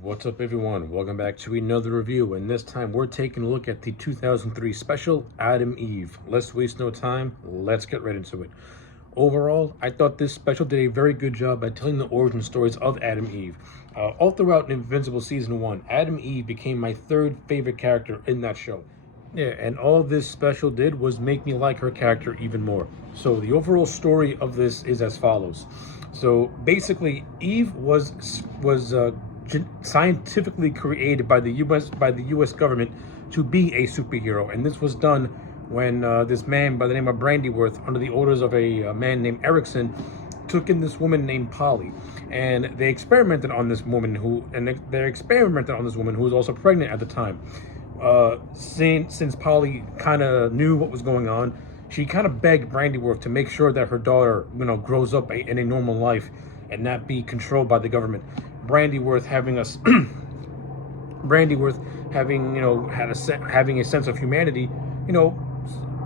What's up, everyone? Welcome back to another review, and this time we're taking a look at the 2003 special Adam Eve. Let's waste no time, let's get right into it. Overall, I thought this special did a very good job at telling the origin stories of Adam Eve. All throughout Invincible Season 1, Adam Eve became my third favorite character in that show. Yeah, and all this special did was make me like her character even more. So the overall story of this is as follows. So basically, Eve was scientifically created by the U.S. government to be a superhero, and this was done when this man by the name of Brandyworth, under the orders of a man named Erickson, took in this woman named Polly, and they experimented on this woman who was also pregnant at the time. Since Polly kind of knew what was going on, she kind of begged Brandyworth to make sure that her daughter, grows up in a normal life and not be controlled by the government. Brandyworth having having a sense of humanity,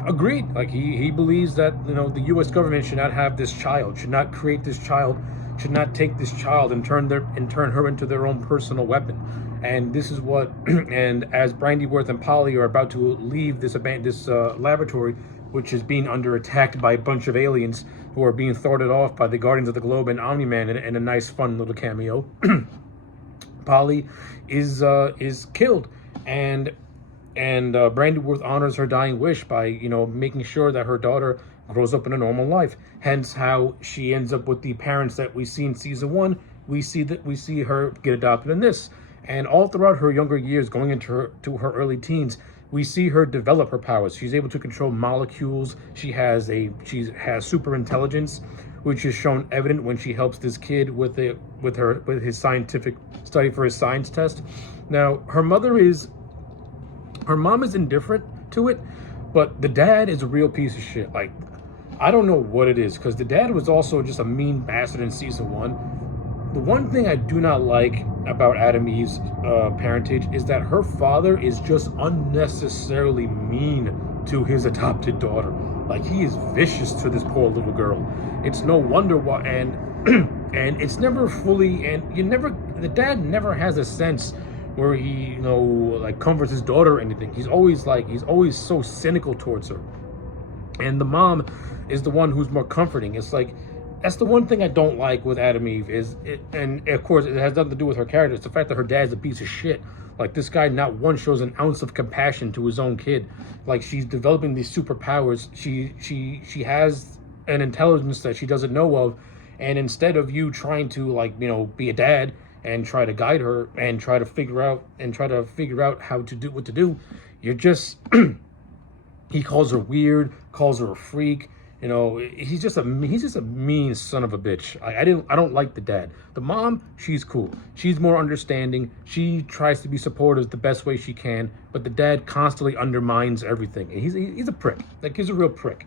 agreed. Like he believes that the U.S. government should not have this child, should not create this child, should not take this child and turn her into their own personal weapon. And this is what, and as Brandyworth and Polly are about to leave this laboratory, which is being under attack by a bunch of aliens who are being thwarted off by the Guardians of the Globe and Omni-Man in a nice, fun little cameo, Polly is killed, and Brandyworth honors her dying wish by making sure that her daughter grows up in a normal life. Hence, how she ends up with the parents that we see in season 1. We see her get adopted in this. And all throughout her younger years, going into her early teens, we see her develop her powers. She's able to control molecules. She has super intelligence, which is shown evident when she helps this kid with his scientific study for his science test. Now, her mom is indifferent to it, but the dad is a real piece of shit. Like, I don't know what it is, because the dad was also just a mean bastard in season 1. The one thing I do not like about Adam Eve's parentage is that her father is just unnecessarily mean to his adopted daughter. Like, he is vicious to this poor little girl. It's no wonder why, and and it's never fully, the dad never has a sense where he, comforts his daughter or anything. He's always so cynical towards her. And the mom is the one who's more comforting. It's like, that's the one thing I don't like with Adam Eve and of course it has nothing to do with her character. It's the fact that her dad's a piece of shit. Like, this guy not once shows an ounce of compassion to his own kid. Like, she's developing these superpowers. She has an intelligence that she doesn't know of, and instead of you trying to be a dad and try to guide her and try to figure out how to do what to do, you're just he calls her weird, calls her a freak. He's just a mean son of a bitch. I don't like the dad. The mom, she's cool. She's more understanding. She tries to be supportive the best way she can, but the dad constantly undermines everything. He's a prick. Like, he's a real prick.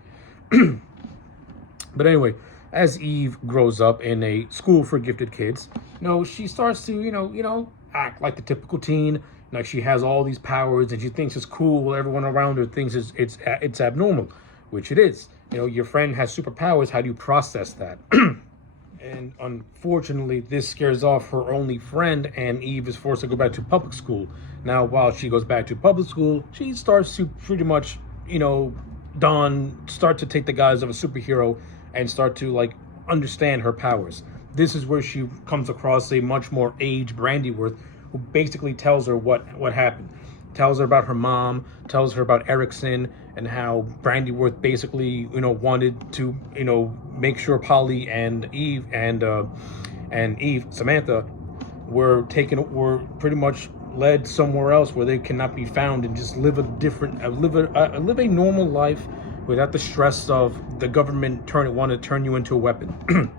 But anyway, as Eve grows up in a school for gifted kids, she starts to act like the typical teen. Like, she has all these powers and she thinks it's cool while everyone around her thinks it's abnormal, which it is. Your friend has superpowers. How do you process that? And unfortunately, this scares off her only friend, and Eve is forced to go back to public school. Now, while she goes back to public school, she starts to pretty much, start to take the guise of a superhero and start to, understand her powers. This is where she comes across a much more aged Brandyworth, who basically tells her what happened. Tells her about her mom, tells her about Erickson, and how Brandyworth basically, wanted to, make sure Polly and Eve Samantha were pretty much led somewhere else where they cannot be found and just live a normal life without the stress of the government want to turn you into a weapon.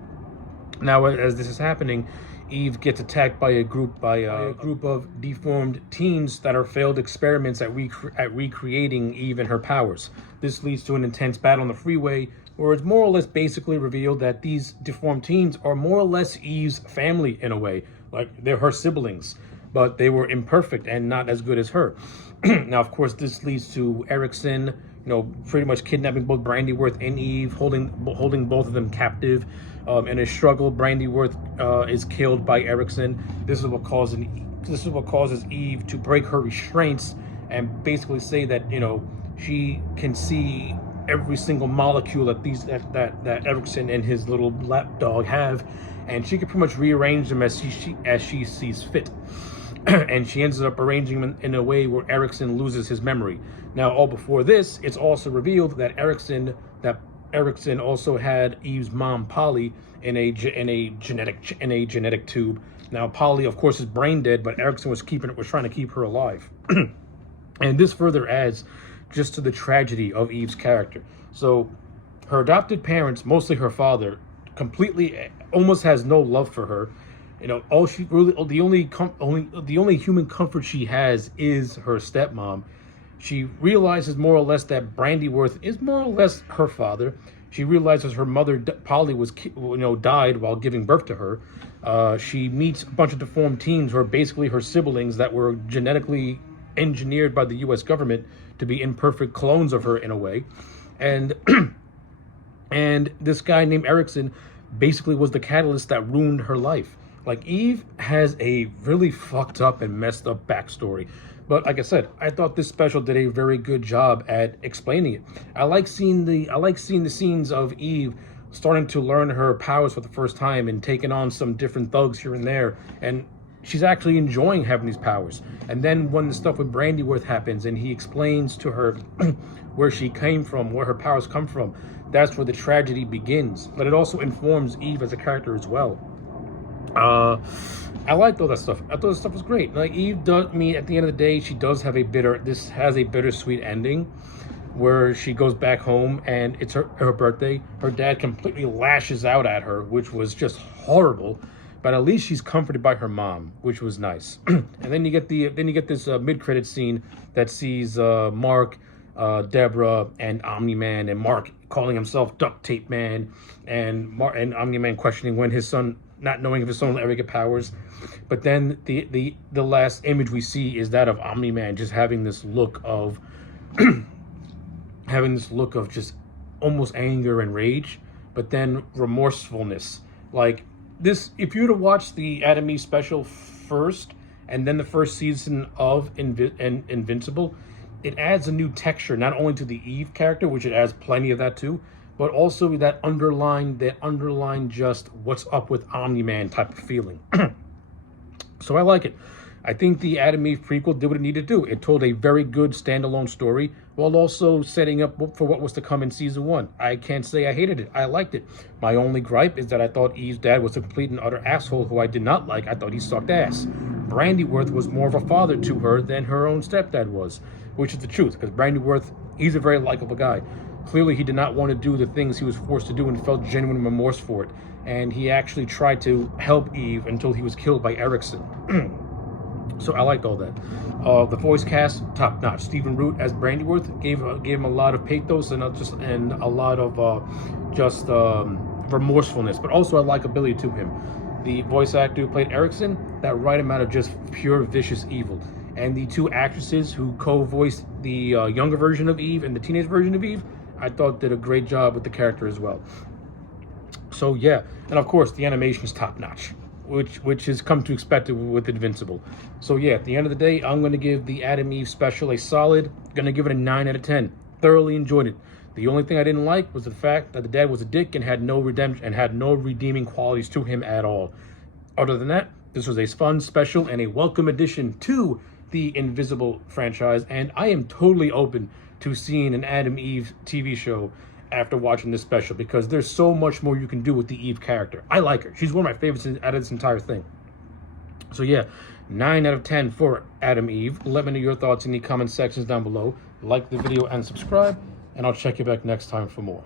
Now, as this is happening, Eve gets attacked by a group of deformed teens that are failed experiments at recreating Eve and her powers. This leads to an intense battle on the freeway, where it's more or less basically revealed that these deformed teens are more or less Eve's family in a way. Like, they're her siblings, but they were imperfect and not as good as her. Now, of course, this leads to Erickson pretty much kidnapping both Brandyworth and Eve, holding both of them captive. In a struggle, Brandyworth is killed by Erickson. This is what causes Eve to break her restraints and basically say that she can see every single molecule that Erickson and his little lapdog have, and she can pretty much rearrange them as she sees fit. And she ends up arranging them in a way where Erickson loses his memory. Now, all before this, it's also revealed that Erickson also had Eve's mom, Polly, in a genetic tube. Now, Polly, of course, is brain dead, but Erickson was trying to keep her alive. And this further adds just to the tragedy of Eve's character. So, her adopted parents, mostly her father, completely almost has no love for her. The only human comfort she has is her stepmom. She realizes more or less that Brandyworth is more or less her father. She realizes her mother, Polly, died while giving birth to her. She meets a bunch of deformed teens who are basically her siblings that were genetically engineered by the U.S. government to be imperfect clones of her in a way. And and this guy named Erickson basically was the catalyst that ruined her life. Like, Eve has a really fucked up and messed up backstory. But like I said, I thought this special did a very good job at explaining it. I like seeing the scenes of Eve starting to learn her powers for the first time and taking on some different thugs here and there. And she's actually enjoying having these powers. And then when the stuff with Brandyworth happens and he explains to her where she came from, where her powers come from, that's where the tragedy begins. But it also informs Eve as a character as well. I liked all that stuff. I thought that stuff was great. Like, Eve does, at the end of the day, she does have this has a bittersweet ending where she goes back home and it's her birthday. Her dad completely lashes out at her, which was just horrible. But at least she's comforted by her mom, which was nice. And then you get this mid-credit scene that sees Mark, Deborah, and Omni-Man, and Mark calling himself Duct Tape Man, and Omni-Man questioning when his son, not knowing if his son will ever get powers. But then the last image we see is that of Omni-Man just having this look of just almost anger and rage, but then remorsefulness. Like, this, if you were to watch the Adam Eve special first and then the first season of Invincible, it adds a new texture, not only to the Eve character, which it adds plenty of that too, but also that underlying just what's up with Omni-Man type of feeling. So I like it. I think the Adam Eve prequel did what it needed to do. It told a very good standalone story while also setting up for what was to come in season 1. I can't say I hated it. I liked it. My only gripe is that I thought Eve's dad was a complete and utter asshole who I did not like. I thought he sucked ass. Brandyworth was more of a father to her than her own stepdad was, which is the truth, because Brandyworth, he's a very likable guy. Clearly, he did not want to do the things he was forced to do and felt genuine remorse for it. And he actually tried to help Eve until he was killed by Erickson. So I liked all that. The voice cast, top notch. Stephen Root as Brandyworth gave him a lot of pathos and a lot of remorsefulness, but also a likability to him. The voice actor who played Erickson, that right amount of just pure vicious evil. And the two actresses who co-voiced the younger version of Eve and the teenage version of Eve, I thought did a great job with the character as well. So yeah, and of course the animation is top notch, which has come to expect it with Invincible. So yeah, at the end of the day, I'm going to give the Adam Eve special a solid, going to give it a 9 out of 10. Thoroughly enjoyed it. The only thing I didn't like was the fact that the dad was a dick and had no redemption and had no redeeming qualities to him at all. Other than that, this was a fun special and a welcome addition to the Invincible franchise, and I am totally open to seeing an Adam Eve TV show after watching this special, because there's so much more you can do with the Eve character. I like her. She's one of my favorites out of this entire thing. So yeah, 9 out of 10 for Adam Eve. Let me know your thoughts in the comment sections down below. Like the video and subscribe, and I'll check you back next time for more.